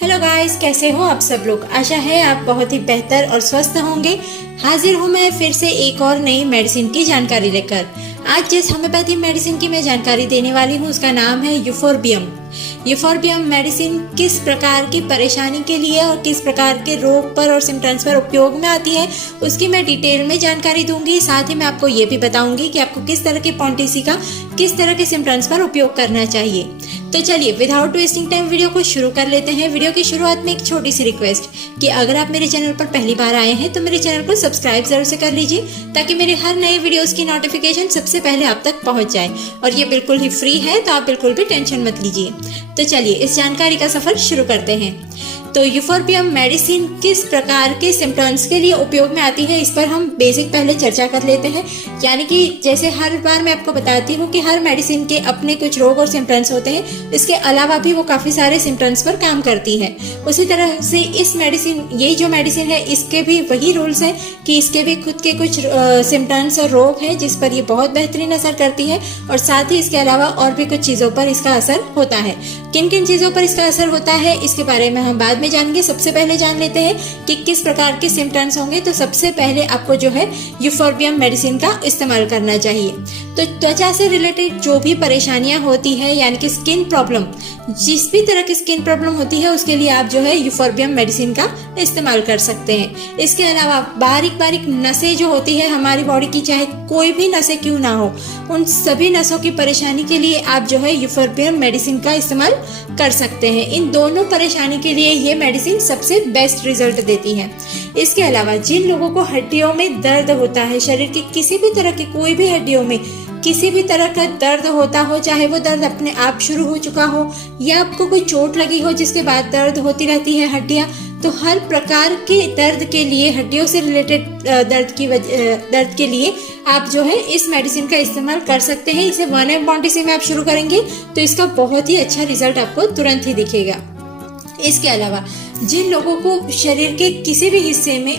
Hello guys, कैसे हो आप सब लोग। आशा है आप बहुत ही बेहतर और स्वस्थ होंगे। हाजिर हूँ मैं फिर से एक और नई मेडिसिन की जानकारी लेकर। आज जिस होम्योपैथी मेडिसिन की मैं जानकारी देने वाली हूँ उसका नाम है यूफोर्बियम। यूफोर्बियम मेडिसिन किस प्रकार की परेशानी के लिए और किस प्रकार के रोग पर और सिम्टम्स पर उपयोग में आती है उसकी मैं डिटेल में जानकारी दूंगी। साथ ही मैं आपको ये भी बताऊंगी कि आपको किस तरह के पॉन्टीसी का किस तरह के सिम्टम्स पर उपयोग करना चाहिए। तो चलिए विदाउट वेस्टिंग टाइम वीडियो को शुरू कर लेते हैं। वीडियो की शुरुआत में एक छोटी सी रिक्वेस्ट कि अगर आप मेरे चैनल पर पहली बार आए हैं तो मेरे चैनल को सब्सक्राइब जरूर से कर लीजिए ताकि मेरे हर नए वीडियोस की नोटिफिकेशन सबसे पहले आप तक पहुंच जाए। और ये बिल्कुल ही फ्री है तो आप बिल्कुल भी टेंशन मत लीजिए। तो चलिए इस जानकारी का सफर शुरू करते हैं। तो यूफोर्बियम मेडिसिन किस प्रकार के सिम्टम्स के लिए उपयोग में आती है इस पर हम बेसिक पहले चर्चा कर लेते हैं। यानी कि जैसे हर बार मैं आपको बताती हूँ कि हर मेडिसिन के अपने कुछ रोग और सिम्टम्स होते हैं, इसके अलावा भी वो काफ़ी सारे सिम्टम्स पर काम करती है। उसी तरह से इस मेडिसिन, ये जो मेडिसिन है इसके भी वही रूल्स हैं कि इसके भी खुद के कुछ सिम्टम्स और रोग हैं जिस पर ये बहुत बेहतरीन असर करती है। और साथ ही इसके अलावा और भी कुछ चीज़ों पर इसका असर होता है। किन किन चीज़ों पर इसका असर होता है इसके बारे में हम बाद में जानेंगे। सबसे पहले जान लेते हैं कि किस प्रकार के सिम्टम्स होंगे। तो सबसे पहले आपको जो है यूफोर्बियम मेडिसिन का इस्तेमाल करना चाहिए। तो त्वचा से रिलेटेड जो भी परेशानियां होती है, यानी कि स्किन प्रॉब्लम, जिस भी तरह की स्किन प्रॉब्लम होती है उसके लिए आप जो है यूफोर्बियम मेडिसिन का इस्तेमाल कर सकते हैं। इसके अलावा बारीक बारीक नसें जो होती है हमारी बॉडी की, चाहे कोई भी नसें क्यों ना हो, उन सभी नसों की परेशानी के लिए आप जो है यूफोर्बियम मेडिसिन का इस्तेमाल कर सकते हैं। इन दोनों परेशानी के लिए ये मेडिसिन सबसे बेस्ट रिजल्ट देती है। इसके अलावा जिन लोगों को हड्डियों में दर्द होता है, शरीर की किसी भी तरह की कोई भी हड्डियों में किसी भी तरह का दर्द होता हो, चाहे वो दर्द अपने आप शुरू हो चुका हो या आपको कोई चोट लगी हो जिसके बाद दर्द होती रहती है हड्डियां, तो हर प्रकार के दर्द के लिए, हड्डियों से रिलेटेड दर्द के लिए आप जो है इस मेडिसिन का इस्तेमाल कर सकते हैं। इसे 1 mg में आप शुरू करेंगे तो इसका बहुत ही अच्छा रिजल्ट आपको तुरंत ही दिखेगा। इसके अलावा जिन लोगों को शरीर के किसी भी हिस्से में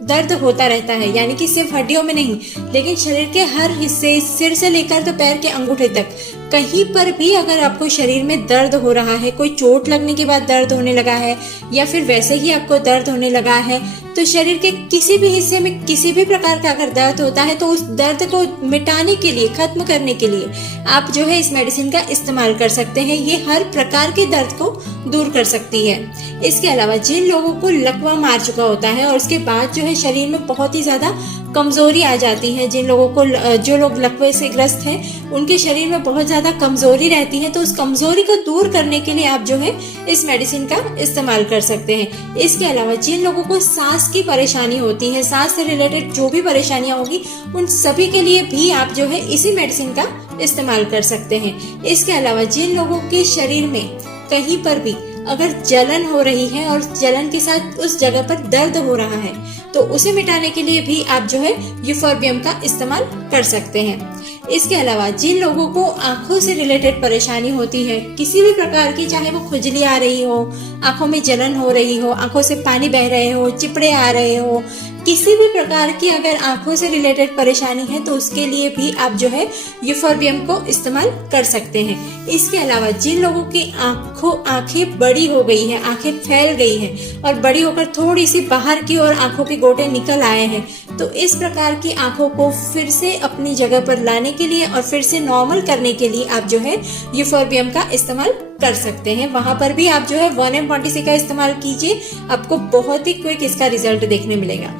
दर्द होता रहता है, यानी कि सिर्फ हड्डियों में नहीं लेकिन शरीर के हर हिस्से, सिर से लेकर तो पैर के अंगूठे तक, कहीं पर भी अगर आपको शरीर में दर्द हो रहा है, कोई चोट लगने के बाद दर्द होने लगा है या फिर वैसे ही आपको दर्द होने लगा है, तो शरीर के किसी भी हिस्से में किसी भी प्रकार का अगर दर्द होता है तो उस दर्द को मिटाने के लिए, खत्म करने के लिए आप जो है इस मेडिसिन का इस्तेमाल कर सकते हैं। ये हर प्रकार के दर्द को दूर कर सकती है। इसके अलावा जिन लोगों को लकवा मार चुका होता है और उसके बाद जो है शरीर में बहुत ही ज्यादा कमजोरी आ जाती है, जिन लोगों को, जो लोग लकवे से ग्रस्त हैं उनके शरीर में बहुत ज्यादा कमजोरी रहती है, तो उस कमजोरी को दूर करने के लिए आप जो है इस मेडिसिन का इस्तेमाल कर सकते हैं। इसके अलावा जिन लोगों को सांस की परेशानी होती है, सांस से रिलेटेड जो भी परेशानियां होगी उन सभी के लिए भी आप जो है इसी मेडिसिन का इस्तेमाल कर सकते हैं। इसके अलावा जिन लोगों के शरीर में कहीं पर भी अगर जलन हो रही है और जलन के साथ उस जगह पर दर्द हो रहा है तो उसे मिटाने के लिए भी आप जो है यूफोर्बियम का इस्तेमाल कर सकते हैं। इसके अलावा जिन लोगों को आंखों से रिलेटेड परेशानी होती है, किसी भी प्रकार की, चाहे वो खुजली आ रही हो, आंखों में जलन हो रही हो, आंखों से पानी बह रहे हो, चिपड़े आ रहे हो, किसी भी प्रकार की अगर आंखों से रिलेटेड परेशानी है तो उसके लिए भी आप जो है यूफोर्बियम को इस्तेमाल कर सकते हैं। इसके अलावा जिन लोगों की आंखें बड़ी हो गई है, आंखें फैल गई हैं और बड़ी होकर थोड़ी सी बाहर की ओर आंखों के गोटे निकल आए हैं, तो इस प्रकार की आंखों को फिर से अपनी जगह पर लाने के लिए और फिर से नॉर्मल करने के लिए आप जो है यूफोर्बियम का इस्तेमाल कर सकते हैं। वहां पर भी आप जो है 1 mg का इस्तेमाल कीजिए, आपको बहुत ही क्विक इसका रिजल्ट देखने मिलेगा।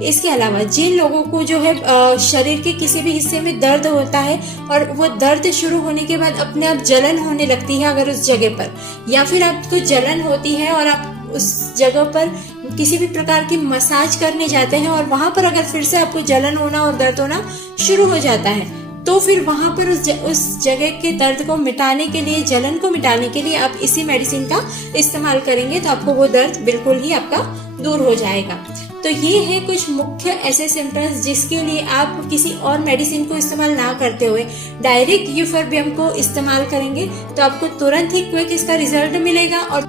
इसके अलावा जिन लोगों को जो है शरीर के किसी भी हिस्से में दर्द होता है और वो दर्द शुरू होने के बाद अपने आप जलन होने लगती है अगर उस जगह पर, या फिर आपको जलन होती है और आप उस जगह पर किसी भी प्रकार की मसाज करने जाते हैं और वहां पर अगर फिर से आपको जलन होना और दर्द होना शुरू हो जाता है तो फिर वहां पर उस जगह के दर्द को मिटाने के लिए, जलन को मिटाने के लिए आप इसी मेडिसिन का इस्तेमाल करेंगे तो आपको वो दर्द बिल्कुल ही आपका दूर हो जाएगा। तो ये है कुछ मुख्य ऐसे सिम्टम्स जिसके लिए आप किसी और मेडिसिन को इस्तेमाल ना करते हुए डायरेक्ट यूफोर्बियम को इस्तेमाल करेंगे तो आपको तुरंत ही क्विक इसका रिजल्ट मिलेगा। और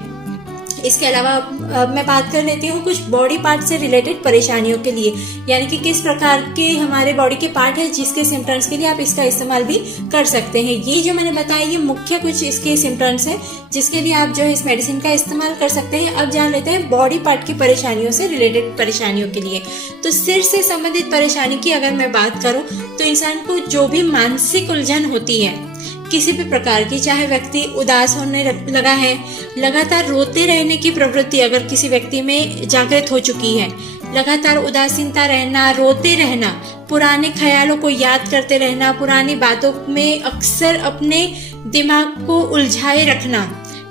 इसके अलावा अब मैं बात कर लेती हूँ कुछ बॉडी पार्ट से रिलेटेड परेशानियों के लिए, यानी कि किस प्रकार के हमारे बॉडी के पार्ट है जिसके सिम्टम्स के लिए आप इसका इस्तेमाल भी कर सकते हैं। ये जो मैंने बताया ये मुख्य कुछ इसके सिम्टम्स हैं जिसके लिए आप जो है इस मेडिसिन का इस्तेमाल कर सकते हैं। अब जान लेते हैं बॉडी पार्ट की परेशानियों से रिलेटेड परेशानियों के लिए। तो सिर से संबंधित परेशानी की अगर मैं बात करूँ तो इंसान को जो भी मानसिक उलझन होती है किसी भी प्रकार की, चाहे व्यक्ति उदास होने लगा है, लगातार रोते रहने की प्रवृत्ति अगर किसी व्यक्ति में जागृत हो चुकी है, लगातार उदासीनता रहना, रोते रहना, पुराने ख्यालों को याद करते रहना, पुरानी बातों में अक्सर अपने दिमाग को उलझाए रखना,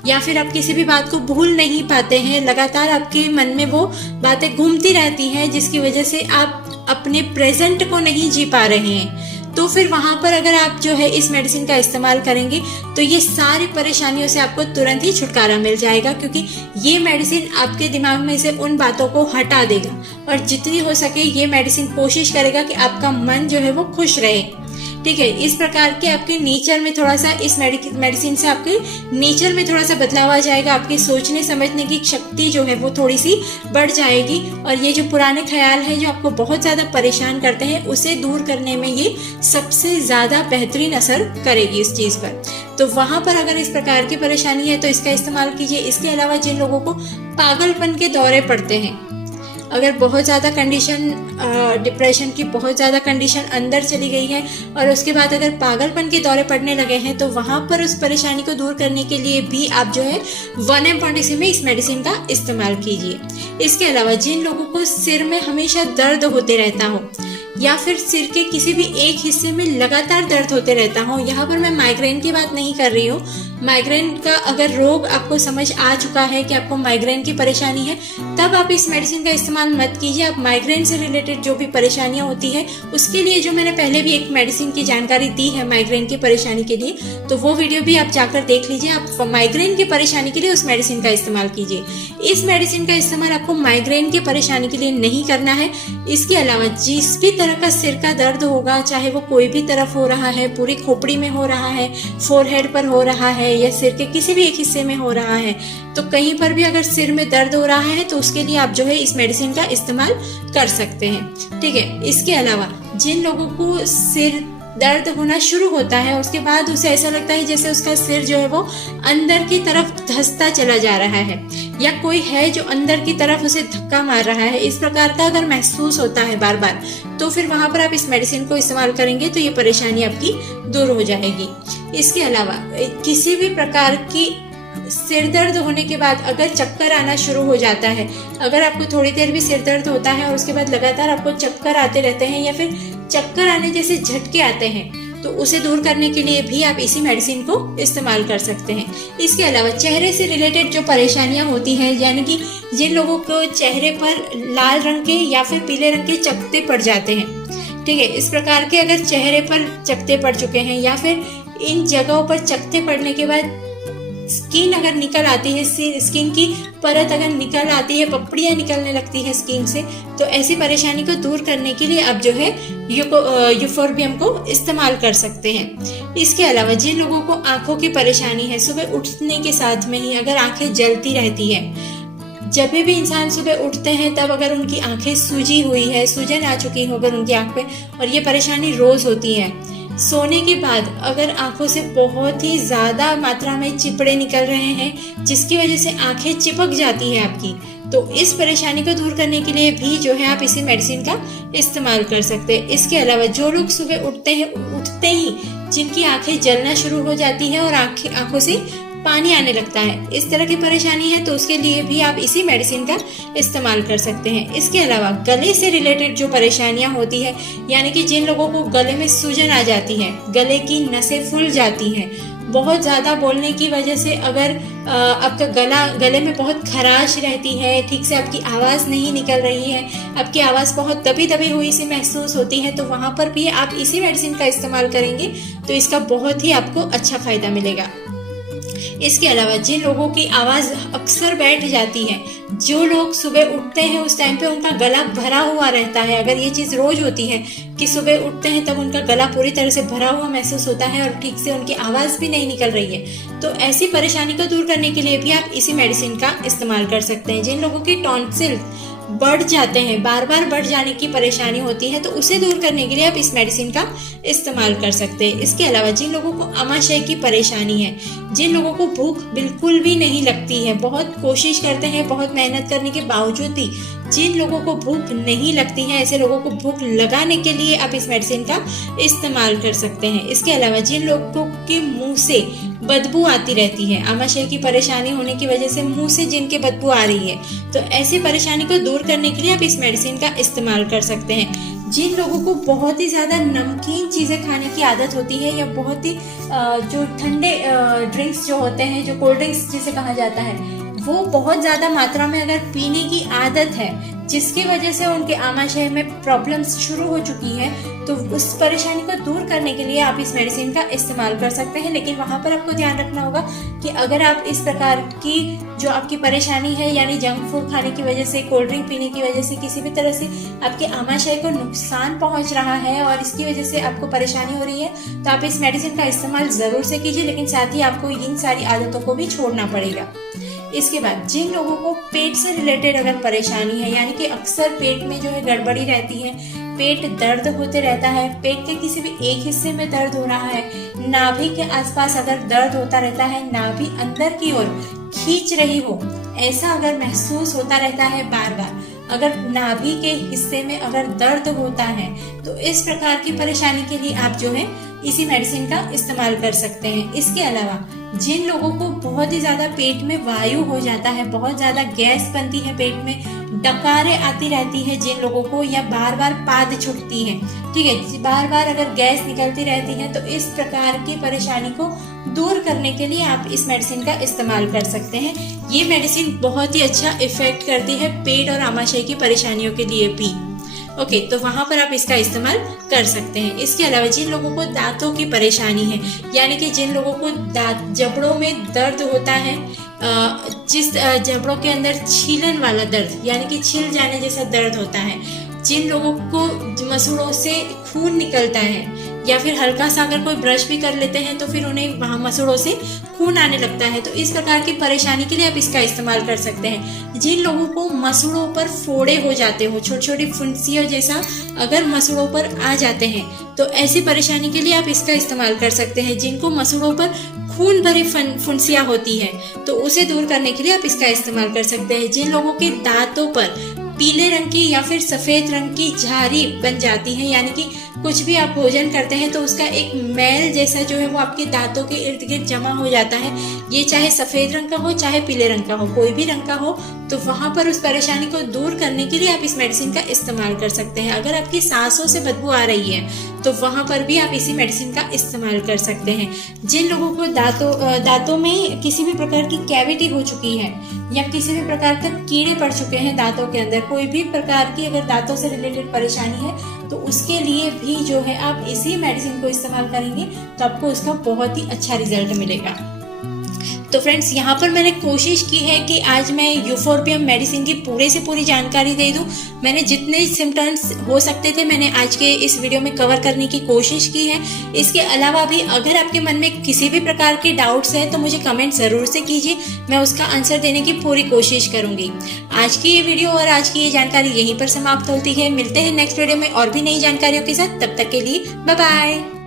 या फिर आप किसी भी बात को भूल नहीं पाते हैं, लगातार आपके मन में वो बातें घूमती रहती हैं जिसकी वजह से आप अपने प्रेजेंट को नहीं जी पा रहे हैं, तो फिर वहाँ पर अगर आप जो है इस मेडिसिन का इस्तेमाल करेंगे तो ये सारी परेशानियों से आपको तुरंत ही छुटकारा मिल जाएगा, क्योंकि ये मेडिसिन आपके दिमाग में से उन बातों को हटा देगा और जितनी हो सके ये मेडिसिन कोशिश करेगा कि आपका मन जो है वो खुश रहे। ठीक है, इस प्रकार के आपके नेचर में थोड़ा सा इस मेडिसिन से आपके नेचर में थोड़ा सा बदलाव आ जाएगा, आपके सोचने समझने की शक्ति जो है वो थोड़ी सी बढ़ जाएगी और ये जो पुराने ख्याल है जो आपको बहुत ज़्यादा परेशान करते हैं उसे दूर करने में ये सबसे ज़्यादा बेहतरीन असर करेगी इस चीज़ पर। तो वहाँ पर अगर इस प्रकार की परेशानी है तो इसका इस्तेमाल कीजिए। इसके अलावा जिन लोगों को पागलपन के दौरे पड़ते हैं, अगर बहुत ज़्यादा कंडीशन डिप्रेशन की बहुत ज़्यादा कंडीशन अंदर चली गई है और उसके बाद अगर पागलपन के दौरे पड़ने लगे हैं तो वहाँ पर उस परेशानी को दूर करने के लिए भी आप जो है 1M पॉलिसी में इस मेडिसिन का इस्तेमाल कीजिए। इसके अलावा जिन लोगों को सिर में हमेशा दर्द होते रहता हो या फिर सिर के किसी भी एक हिस्से में लगातार दर्द होते रहता हो, यहाँ पर मैं माइग्रेन की बात नहीं कर रही हूँ। माइग्रेन का अगर रोग आपको समझ आ चुका है कि आपको माइग्रेन की परेशानी है तब आप इस मेडिसिन का इस्तेमाल मत कीजिए। आप माइग्रेन से रिलेटेड जो भी परेशानियाँ होती है उसके लिए जो मैंने पहले भी एक मेडिसिन की जानकारी दी है माइग्रेन की परेशानी के लिए, तो वो वीडियो भी आप जाकर देख लीजिए। आप माइग्रेन की परेशानी के लिए उस मेडिसिन का इस्तेमाल कीजिए। इस मेडिसिन का इस्तेमाल आपको माइग्रेन की परेशानी के लिए नहीं करना है। इसके अलावा जिस भी तरह का सिर का दर्द होगा, चाहे वो कोई भी तरफ हो रहा है, पूरी खोपड़ी में हो रहा है, फोरहेड पर हो रहा है या सिर के किसी भी एक हिस्से में हो रहा है, तो कहीं पर भी अगर सिर में दर्द हो रहा है तो उसके लिए आप जो है इस मेडिसिन का इस्तेमाल कर सकते हैं। ठीक है, इसके अलावा जिन लोगों को सिर दर्द होना शुरू होता है उसके बाद उसे ऐसा लगता है जैसे उसका सिर जो है वो अंदर की तरफ धंसता चला जा रहा है या कोई है जो अंदर की तरफ उसे धक्का मार रहा है, इस प्रकार का अगर महसूस होता है बार बार तो फिर वहां पर आप इस मेडिसिन को इस्तेमाल करेंगे तो ये परेशानी आपकी दूर हो जाएगी। इसके अलावा किसी भी प्रकार की सिर दर्द होने के बाद अगर चक्कर आना शुरू हो जाता है, अगर आपको थोड़ी देर भी सिर दर्द होता है और उसके बाद लगातार आपको चक्कर आते रहते हैं या फिर चक्कर आने जैसे झटके आते हैं, तो उसे दूर करने के लिए भी आप इसी मेडिसिन को इस्तेमाल कर सकते हैं। इसके अलावा चेहरे से रिलेटेड जो परेशानियां होती हैं, यानी कि जिन लोगों को चेहरे पर लाल रंग के या फिर पीले रंग के चकत्ते पड़ जाते हैं, ठीक है, इस प्रकार के अगर चेहरे पर चकत्ते पड़ चुके हैं या फिर इन जगहों पर चकत्ते पड़ने के बाद स्किन अगर निकल आती है, स्किन की परत अगर निकल आती है, पपड़ियाँ निकलने लगती है स्किन से, तो ऐसी परेशानी को दूर करने के लिए आप जो है यूफोर्बियम को इस्तेमाल कर सकते हैं। इसके अलावा जिन लोगों को आंखों की परेशानी है, सुबह उठने के साथ में ही अगर आंखें जलती रहती है, जब भी इंसान सुबह उठते हैं तब अगर उनकी आंखें सूजी हुई है, सूजन आ चुकी हो अगर उनकी आंख पे, और ये परेशानी रोज होती है, सोने के बाद अगर आंखों से बहुत ही ज़्यादा मात्रा में चिपड़े निकल रहे हैं जिसकी वजह से आंखें चिपक जाती हैं आपकी, तो इस परेशानी को दूर करने के लिए भी जो है आप इसी मेडिसिन का इस्तेमाल कर सकते हैं। इसके अलावा जो लोग सुबह उठते ही जिनकी आंखें जलना शुरू हो जाती है और आंखों से पानी आने लगता है, इस तरह की परेशानी है तो उसके लिए भी आप इसी मेडिसिन का इस्तेमाल कर सकते हैं। इसके अलावा गले से रिलेटेड जो परेशानियां होती है, यानी कि जिन लोगों को गले में सूजन आ जाती है, गले की नसें फूल जाती हैं, बहुत ज़्यादा बोलने की वजह से अगर आपका गले में बहुत खराश रहती है, ठीक से आपकी आवाज़ नहीं निकल रही है, आपकी आवाज़ बहुत दबी दबी हुई सी महसूस होती है, तो वहाँ पर भी आप इसी मेडिसिन का इस्तेमाल करेंगे तो इसका बहुत ही आपको अच्छा फ़ायदा मिलेगा। इसके अलावा जिन लोगों की आवाज़ अक्सर बैठ जाती है, जो लोग सुबह उठते हैं उस टाइम पे उनका गला भरा हुआ रहता है, अगर ये चीज़ रोज होती है कि सुबह उठते हैं तब उनका गला पूरी तरह से भरा हुआ महसूस होता है और ठीक से उनकी आवाज़ भी नहीं निकल रही है, तो ऐसी परेशानी को दूर करने के लिए भी आप इसी मेडिसिन का इस्तेमाल कर सकते हैं। जिन लोगों की टॉन्सिल बढ़ जाते हैं, बार बार बढ़ जाने की परेशानी होती है, तो उसे दूर करने के लिए आप इस मेडिसिन का इस्तेमाल कर सकते हैं। इसके अलावा जिन लोगों को आमाशय की परेशानी है, जिन लोगों को भूख बिल्कुल भी नहीं लगती है, बहुत कोशिश करते हैं, बहुत मेहनत करने के बावजूद भी जिन लोगों को भूख नहीं लगती है, ऐसे लोगों को भूख लगाने के लिए आप इस मेडिसिन का इस्तेमाल कर सकते हैं। इसके अलावा जिन लोगों के मुंह से बदबू आती रहती है, आमाशय की परेशानी होने की वजह से मुंह से जिनके बदबू आ रही है, तो ऐसी परेशानी को दूर करने के लिए आप इस मेडिसिन का इस्तेमाल कर सकते हैं। जिन लोगों को बहुत ही ज़्यादा नमकीन चीज़ें खाने की आदत होती है या बहुत ही जो ठंडे ड्रिंक्स जो होते हैं, जो कोल्ड ड्रिंक्स जिसे कहा जाता है, वो बहुत ज़्यादा मात्रा में अगर पीने की आदत है, जिसकी वजह से उनके आमाशय में प्रॉब्लम्स शुरू हो चुकी है, तो उस परेशानी को दूर करने के लिए आप इस मेडिसिन का इस्तेमाल कर सकते हैं। लेकिन वहाँ पर आपको ध्यान रखना होगा कि अगर आप इस प्रकार की जो आपकी परेशानी है, यानी जंक फूड खाने की वजह से, कोल्ड ड्रिंक पीने की वजह से किसी भी तरह से आपके आमाशय को नुकसान पहुंच रहा है और इसकी वजह से आपको परेशानी हो रही है, तो आप इस मेडिसिन का इस्तेमाल ज़रूर से कीजिए, लेकिन साथ ही आपको इन सारी आदतों को भी छोड़ना पड़ेगा। इसके बाद जिन लोगों को पेट से रिलेटेड अगर परेशानी है, यानी कि अक्सर पेट में जो है गड़बड़ी रहती है, पेट दर्द होते रहता है, पेट के किसी भी एक हिस्से में दर्द हो रहा है, नाभि के आसपास अगर दर्द होता रहता है, नाभि अंदर की ओर खींच रही हो, ऐसा अगर महसूस होता रहता है बार बार, अगर नाभि के हिस्से में अगर दर्द होता है, तो इस प्रकार की परेशानी के लिए आप जो है इसी मेडिसिन का इस्तेमाल कर सकते हैं। इसके अलावा जिन लोगों को बहुत ही ज़्यादा पेट में वायु हो जाता है, बहुत ज़्यादा गैस बनती है पेट में, डकारें आती रहती है जिन लोगों को, या बार बार पाद छूटती है, ठीक है, बार बार अगर गैस निकलती रहती है, तो इस प्रकार की परेशानी को दूर करने के लिए आप इस मेडिसिन का इस्तेमाल कर सकते हैं। ये मेडिसिन बहुत ही अच्छा इफेक्ट करती है पेट और आमाशय की परेशानियों के लिए भी। ओके, तो वहाँ पर आप इसका इस्तेमाल कर सकते हैं। इसके अलावा जिन लोगों को दांतों की परेशानी है, यानी कि जिन लोगों को दांत जबड़ों में दर्द होता है, जिस जबड़ों के अंदर छीलन वाला दर्द, यानी कि छिल जाने जैसा दर्द होता है, जिन लोगों को मसूड़ों से खून निकलता है, या फिर हल्का सा अगर कोई ब्रश भी कर लेते हैं तो फिर उन्हें वहाँ मसूड़ों से खून आने लगता है, तो इस प्रकार की परेशानी के लिए आप इसका इस्तेमाल कर सकते हैं। जिन लोगों को मसूड़ों पर फोड़े हो जाते हो, छोटी छोटी फुंसियों जैसा अगर मसूड़ों पर आ जाते हैं, तो ऐसी परेशानी के लिए आप इसका इस्तेमाल कर सकते हैं। जिनको मसूड़ों पर खून भरी फुंसियाँ होती है, तो उसे दूर करने के लिए आप इसका इस्तेमाल कर सकते हैं। जिन लोगों के दांतों पर पीले रंग की या फिर सफेद रंग की झारी बन जाती है, यानी कि कुछ भी आप भोजन करते हैं तो उसका एक मैल जैसा जो है वो आपके दांतों के इर्द गिर्द जमा हो जाता है, ये चाहे सफेद रंग का हो चाहे पीले रंग का हो, कोई भी रंग का हो, तो वहाँ पर उस परेशानी को दूर करने के लिए आप इस मेडिसिन का इस्तेमाल कर सकते हैं। अगर आपकी सांसों से बदबू आ रही है तो वहाँ पर भी आप इसी मेडिसिन का इस्तेमाल कर सकते हैं। जिन लोगों को दांतों में किसी भी प्रकार की कैविटी हो चुकी है या किसी भी प्रकार का कीड़े पड़ चुके हैं दांतों के अंदर, कोई भी प्रकार की अगर दांतों से रिलेटेड परेशानी है, तो उसके लिए भी जो है आप इसी मेडिसिन को इस्तेमाल करेंगे तो आपको उसका बहुत ही अच्छा रिजल्ट मिलेगा। तो फ्रेंड्स, यहाँ पर मैंने कोशिश की है कि आज मैं यूफोर्बियम मेडिसिन की पूरे से पूरी जानकारी दे दूँ। मैंने जितने सिम्टम्स हो सकते थे मैंने आज के इस वीडियो में कवर करने की कोशिश की है। इसके अलावा भी अगर आपके मन में किसी भी प्रकार के डाउट्स हैं तो मुझे कमेंट ज़रूर से कीजिए, मैं उसका आंसर देने की पूरी कोशिश करूँगी। आज की ये वीडियो और आज की ये जानकारी यहीं पर समाप्त होती है। मिलते हैं नेक्स्ट वीडियो में और भी नई जानकारियों के साथ, तब तक के लिए बाय बाय।